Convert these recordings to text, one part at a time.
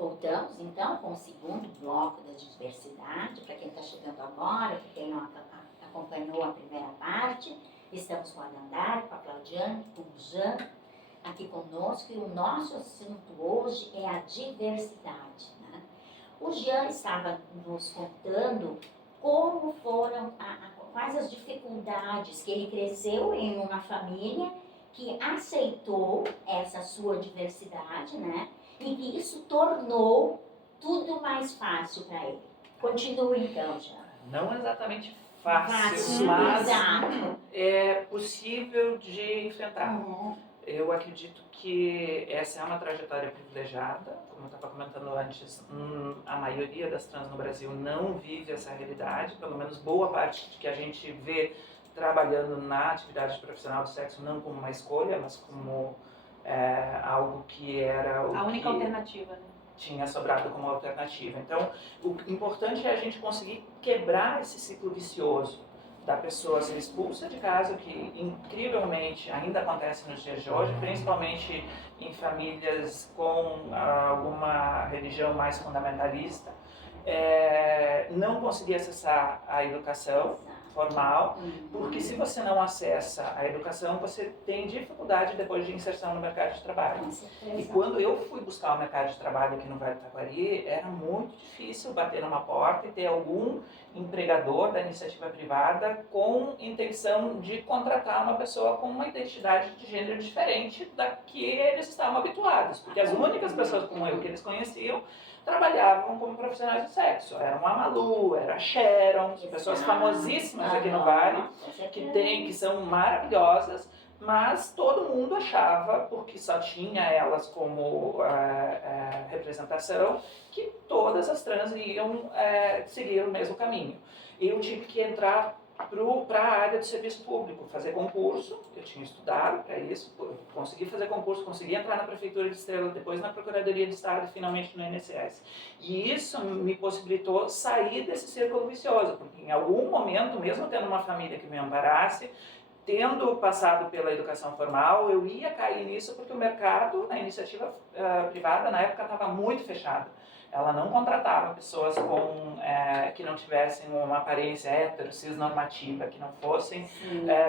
Voltamos então com o segundo bloco da diversidade. Para quem está chegando agora, para quem não acompanhou a primeira parte, estamos com a Dandara, com a Claudiane, com o Jean aqui conosco, e o nosso assunto hoje é a diversidade, né? O Jean estava nos contando como foram, quais as dificuldades que ele cresceu em uma família que aceitou essa sua diversidade, né? E que isso tornou tudo mais fácil para ele. Continue então, Jean. Não exatamente fácil, mas é possível de enfrentar. Eu acredito que essa é uma trajetória privilegiada. Como eu estava comentando antes, a maioria das trans no Brasil não vive essa realidade, pelo menos boa parte que a gente vê trabalhando na atividade profissional do sexo, não como uma escolha, mas como algo que era a única alternativa, né? Tinha sobrado como alternativa. Então, o importante é a gente conseguir quebrar esse ciclo vicioso da pessoa ser expulsa de casa, que incrivelmente ainda acontece nos dias de hoje, principalmente em famílias com alguma religião mais fundamentalista, não conseguir acessar a educação formal, porque se você não acessa a educação, você tem dificuldade depois de inserção no mercado de trabalho. E quando eu fui buscar o mercado de trabalho aqui no Vale do Taquari, era muito difícil bater numa porta e ter algum empregador da iniciativa privada com intenção de contratar uma pessoa com uma identidade de gênero diferente da que eles estavam habituados, porque as únicas pessoas como eu que eles conheciam trabalhavam como profissionais do sexo. Eram a Malu, era a Sharon, pessoas famosíssimas aqui no Vale, que são maravilhosas, mas todo mundo achava, porque só tinha elas como representação, que todas as trans iam seguir o mesmo caminho. Eu tive que entrar para a área do serviço público, fazer concurso. Eu tinha estudado para isso, consegui fazer concurso, consegui entrar na Prefeitura de Estrela, depois na Procuradoria de Estado e finalmente no INSS. E isso me possibilitou sair desse círculo vicioso, porque em algum momento, mesmo tendo uma família que me amparasse, tendo passado pela educação formal, eu ia cair nisso porque o mercado, a iniciativa privada, na época estava muito fechado. Ela não contratava pessoas que não tivessem uma aparência hétero, cisnormativa, que não fossem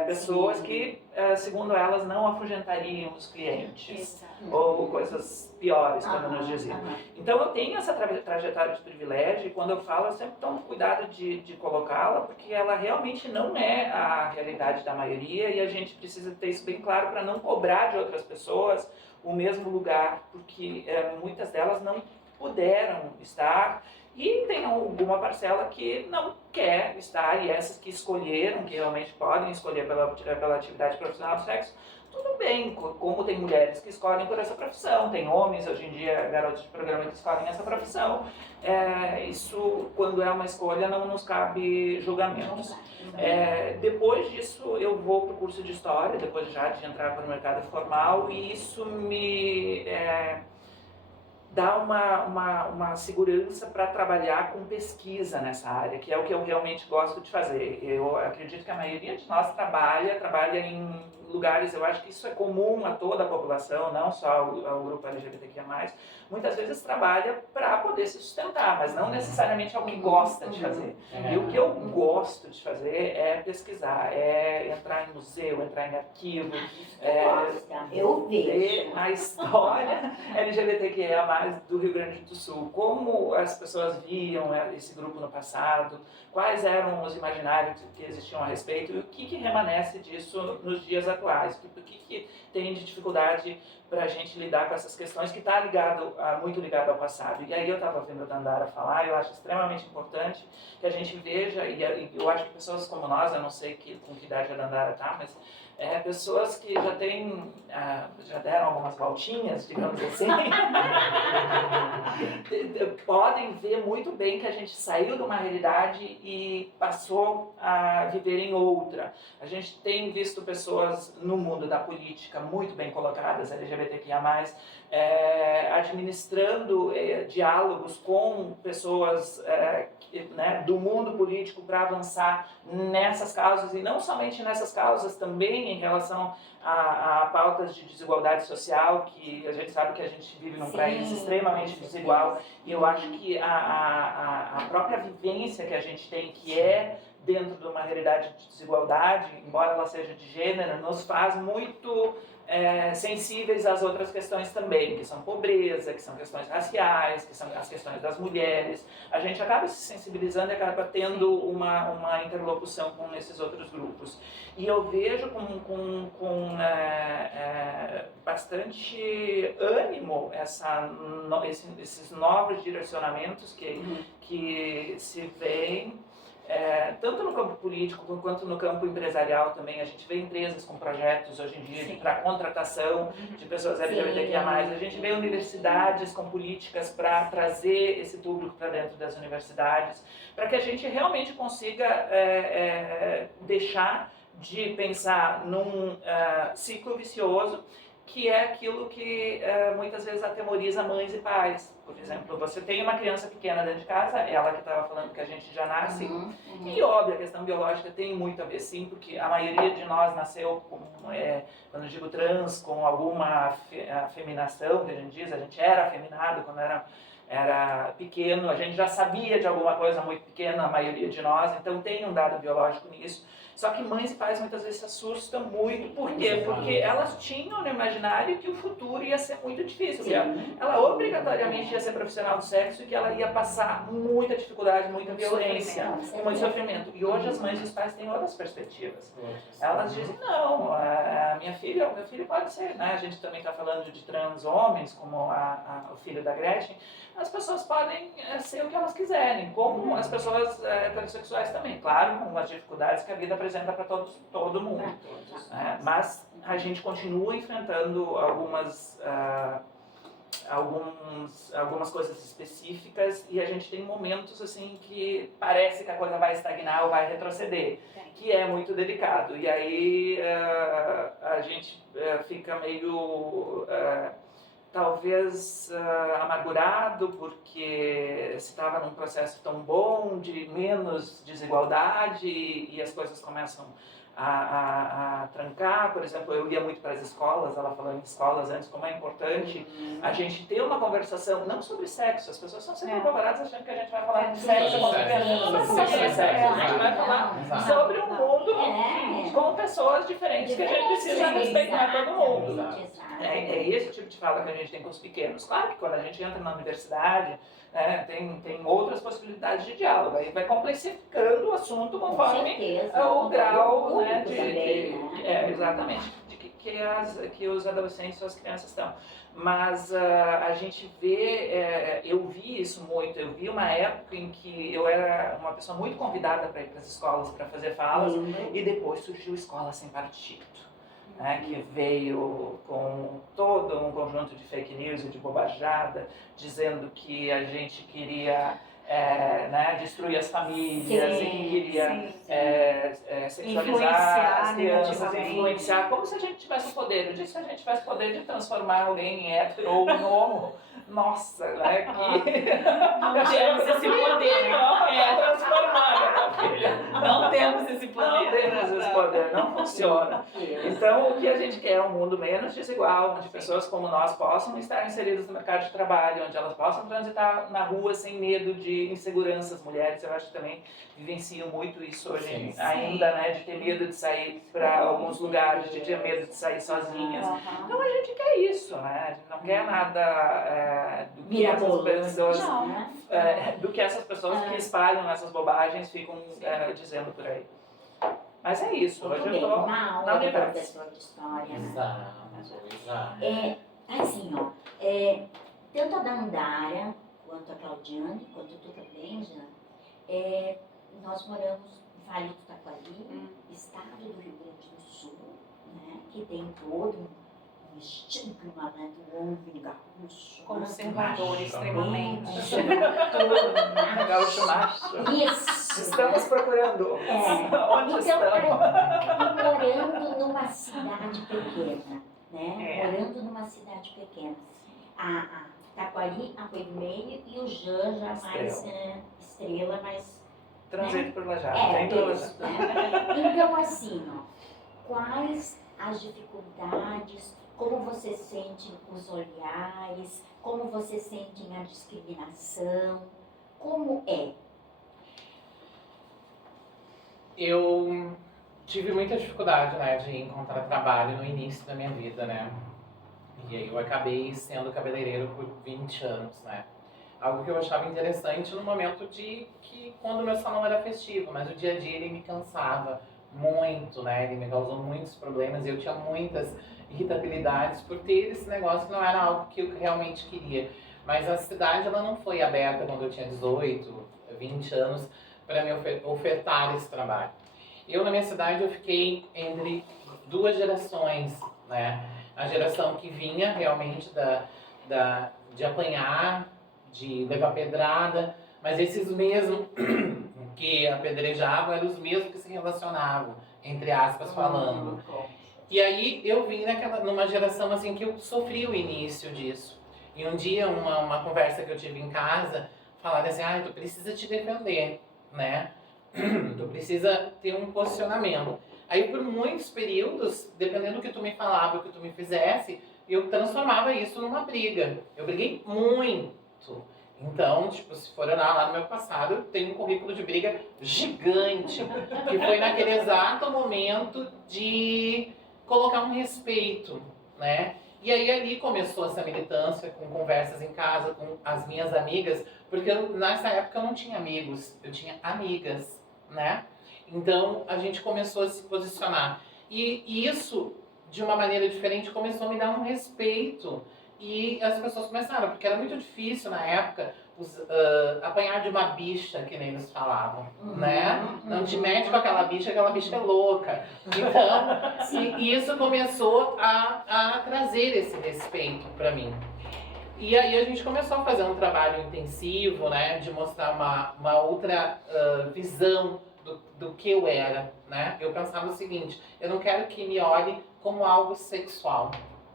pessoas que, segundo elas, não afugentariam os clientes, ou coisas piores, quando nos diziam. Então eu tenho essa trajetória de privilégio, e quando eu falo, eu sempre tomo cuidado de colocá-la, porque ela realmente não é a realidade da maioria, e a gente precisa ter isso bem claro para não cobrar de outras pessoas o mesmo lugar, porque muitas delas não puderam estar, e tem alguma parcela que não quer estar, e essas que escolheram, que realmente podem escolher pela atividade profissional do sexo, tudo bem, como tem mulheres que escolhem por essa profissão, tem homens, hoje em dia, garotos de programa que escolhem essa profissão. Isso, quando é uma escolha, não nos cabe julgamentos. Depois disso, eu vou para o curso de História, depois já de entrar para o mercado formal, e isso me dá uma segurança para trabalhar com pesquisa nessa área, que é o que eu realmente gosto de fazer. Eu acredito que a maioria de nós trabalha em lugares, eu acho que isso é comum a toda a população, não só ao grupo LGBTQIA+, muitas vezes trabalha para poder se sustentar, mas não necessariamente é o que gosta de fazer. E o que eu gosto de fazer é pesquisar, é entrar em museu, entrar em arquivo, ver a história LGBTQIA+, do Rio Grande do Sul, como as pessoas viam esse grupo no passado, quais eram os imaginários que existiam a respeito e o que remanesce disso nos dias atuais, o que tem de dificuldade para a gente lidar com essas questões que está muito ligado ao passado. E aí eu estava vendo a Dandara falar, eu acho extremamente importante que a gente veja, e eu acho que pessoas como nós, eu não sei com que idade a Dandara está, mas pessoas que já deram algumas voltinhas, digamos assim, podem ver muito bem que a gente saiu de uma realidade e passou a viver em outra. A gente tem visto pessoas no mundo da política muito bem colocadas, LGBTQIA+, administrando diálogos com pessoas né, do mundo político para avançar nessas causas, e não somente nessas causas, também em relação a pautas de desigualdade social, que a gente sabe que a gente vive num país extremamente desigual, e eu acho que a própria vivência que a gente tem, que é dentro de uma realidade de desigualdade, embora ela seja de gênero, nos faz muito sensíveis às outras questões também, que são pobreza, que são questões raciais, que são as questões das mulheres. A gente acaba se sensibilizando e acaba tendo uma interlocução com esses outros grupos. E eu vejo com bastante ânimo esses novos direcionamentos que se veem, tanto no campo político quanto no campo empresarial também. A gente vê empresas com projetos hoje em dia para contratação de pessoas LGBTQIA+. A gente vê universidades com políticas para trazer esse público para dentro das universidades, para que a gente realmente consiga deixar de pensar num ciclo vicioso, que é aquilo que muitas vezes atemoriza mães e pais. Por exemplo, você tem uma criança pequena dentro de casa, ela que estava falando que a gente já nasce, e óbvio, a questão biológica tem muito a ver sim, porque a maioria de nós nasceu, quando eu digo trans, com alguma afeminação, que a gente diz, a gente era afeminado quando era pequeno, a gente já sabia de alguma coisa muito pequena, a maioria de nós, então tem um dado biológico nisso. Só que mães e pais muitas vezes se assustam muito. Por quê? Porque elas tinham no imaginário que o futuro ia ser muito difícil. Ela obrigatoriamente ia ser profissional do sexo e que ela ia passar muita dificuldade, muita violência e muito sofrimento. E hoje as mães e os pais têm outras perspectivas. Elas dizem, não, a minha filha, o meu filho pode ser, né? A gente também está falando de trans homens, como o filho da Gretchen. As pessoas podem ser o que elas quiserem, como as pessoas heterossexuais também. Claro, com as dificuldades que a vida apresenta para todo mundo. Mas a gente continua enfrentando algumas coisas específicas, e a gente tem momentos assim que parece que a coisa vai estagnar ou vai retroceder, que é muito delicado. E aí a gente fica meio talvez amargurado, porque se estava num processo tão bom de menos desigualdade e as coisas começam a trancar. Por exemplo, eu ia muito para as escolas, ela falando em escolas antes, como é importante a gente ter uma conversação, não sobre sexo. As pessoas são sempre preparadas achando que a gente vai falar de sexo, não vai falar sobre sexo, a gente vai falar sobre um mundo com pessoas diferentes, que a gente precisa respeitar todo mundo. É esse tipo de fala que a gente tem com os pequenos. Claro que quando a gente entra na universidade, tem outras possibilidades de diálogo, aí vai complexificando o assunto conforme o grau, né, exatamente, que os adolescentes ou as crianças estão. Mas a gente vê, eu vi isso muito, eu vi uma época em que eu era uma pessoa muito convidada para ir para as escolas para fazer falas, e depois surgiu Escola Sem Partido, que veio com todo um conjunto de fake news e de bobajada, dizendo que a gente queria destruir as famílias, e que queria sexualizar as crianças, influenciar, como se a gente tivesse o poder. Eu disse que a gente tivesse o poder de transformar alguém em hétero ou em homo. Nossa, né? Não temos esse poder. Transformar, minha filha. Não temos esse poder. Não temos esse poder, não funciona. Então, o que a gente quer é um mundo menos desigual, onde pessoas como nós possam estar inseridas no mercado de trabalho, onde elas possam transitar na rua sem medo de inseguranças. Mulheres, eu acho que também vivenciam muito isso hoje ainda, né? De ter medo de sair para alguns lugares, de ter medo de sair sozinhas. Então, a gente quer isso, né? A gente não quer nada do que essas pessoas que espalham essas bobagens ficam dizendo por aí. Mas é isso, hoje eu estou na universidade. Professor de história. Exato. Assim, tanto a Dandara, quanto a Claudiane, quanto tu também, Jean, nós moramos em Vale do Taquari, estado do Rio Grande do Sul, né, que tem todo um um estigma, né, do homem gaúcho. Conservador, Macho. extremamente. Gaúcho macho. Isso. Estamos procurando. Onde Então, estamos? morando numa cidade pequena, né? É. Morando numa cidade pequena. A Taquari, a Rui do Meio e o Jean já mais estrela, mais... Transito por Lajado. É, Tem tudo. isso, né? Então, assim, ó, quais as dificuldades, como você sente os olhares, como você sente a discriminação, como é? Eu tive muita dificuldade, né, de encontrar trabalho no início da minha vida, né? E aí eu acabei sendo cabeleireiro por 20 anos, né? Algo que eu achava interessante no momento de que quando o meu salão era festivo, mas o dia a dia ele me cansava muito, né? Ele me causou muitos problemas e eu tinha muitas irritabilidades por ter esse negócio que não era algo que eu realmente queria. Mas a cidade ela não foi aberta quando eu tinha 18, 20 anos para me ofertar esse trabalho. Eu na minha cidade eu fiquei entre duas gerações, né? A geração que vinha realmente de apanhar, de levar pedrada, mas esses mesmos que apedrejavam eram os mesmos que se relacionavam, entre aspas, falando. E aí eu vim numa geração assim que eu sofri o início disso. E um dia, uma conversa que eu tive em casa, falaram assim, tu precisa te defender, né? Tu precisa ter um posicionamento. Aí por muitos períodos, dependendo do que tu me falava, o que tu me fizesse, eu transformava isso numa briga. Eu briguei muito. Então, tipo, se for olhar lá no meu passado, eu tenho um currículo de briga gigante, que foi naquele exato momento de colocar um respeito, né? E aí ali começou essa militância, com conversas em casa, com as minhas amigas, porque nessa época eu não tinha amigos, eu tinha amigas, né? Então a gente começou a se posicionar. E isso, de uma maneira diferente, começou a me dar um respeito. E as pessoas começaram, porque era muito difícil na época apanhar de uma bicha, que nem eles falavam, né? Não te mete com aquela bicha é louca. Então, e isso começou a trazer esse respeito para mim. E aí a gente começou a fazer um trabalho intensivo, né? De mostrar uma outra visão do que eu era, né? Eu pensava o seguinte, eu não quero que me olhe como algo sexual,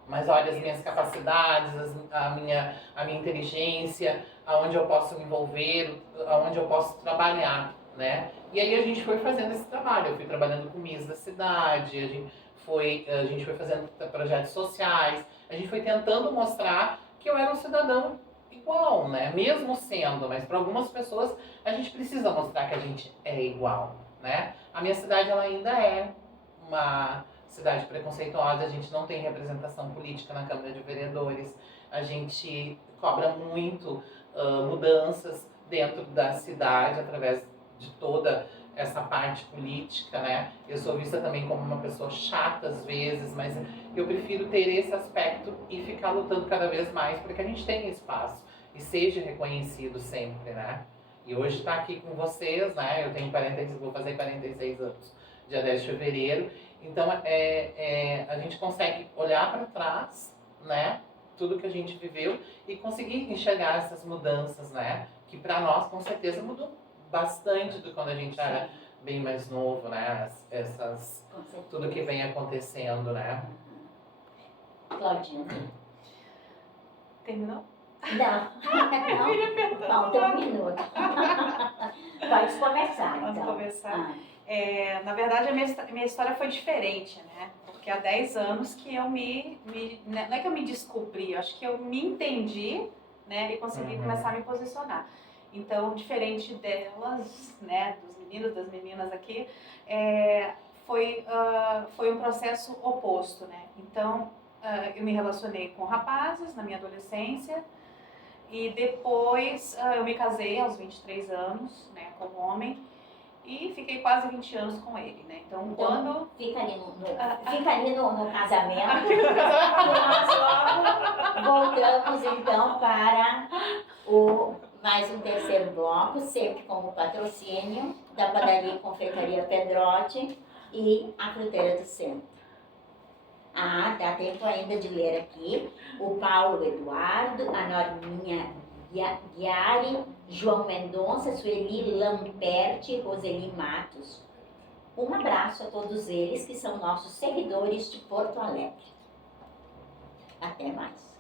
mas olha as minhas capacidades, a minha inteligência, aonde eu posso me envolver, aonde eu posso trabalhar, né? E aí a gente foi fazendo esse trabalho, eu fui trabalhando com Miss da cidade, a gente foi fazendo projetos sociais, a gente foi tentando mostrar que eu era um cidadão igual, né? Mesmo sendo, mas para algumas pessoas a gente precisa mostrar que a gente é igual, né? A minha cidade ela ainda é uma cidade preconceituosa, a gente não tem representação política na Câmara de Vereadores, a gente cobra muito mudanças dentro da cidade através de toda essa parte política, né? Eu sou vista também como uma pessoa chata às vezes, mas eu prefiro ter esse aspecto e ficar lutando cada vez mais para que a gente tenha espaço e seja reconhecido sempre, né? E hoje estar aqui com vocês, né? Eu tenho vou fazer 46 anos, dia 10 de fevereiro. Então, a gente consegue olhar para trás, né? Tudo que a gente viveu e conseguir enxergar essas mudanças, né? Que para nós, com certeza, mudou bastante do quando a gente era bem mais novo, né? Tudo que vem acontecendo, né? Claudinha. Terminou? Não. Falta um minuto. Pode começar, Vamos então. começar. Na verdade, a minha história foi diferente, né? Porque há 10 anos que eu não é que eu me descobri, eu acho que eu me entendi, né? E consegui começar a me posicionar. Então, diferente delas, né? Dos meninos, das meninas aqui, foi um processo oposto, né? Então, eu me relacionei com rapazes na minha adolescência e depois eu me casei aos 23 anos, né? Como homem. E fiquei quase 20 anos com ele, né? Então, quando... Fica ali no casamento. E nós logo voltamos, então, para mais um terceiro bloco, sempre com o patrocínio da Padaria e Confeitaria Pedrotti e a Fruteira do Centro. Ah, dá tempo ainda de ler aqui. O Paulo Eduardo, a Norminha Guiari, João Mendonça, Sueli Lamperti, Roseli Matos. Um abraço a todos eles que são nossos seguidores de Porto Alegre. Até mais.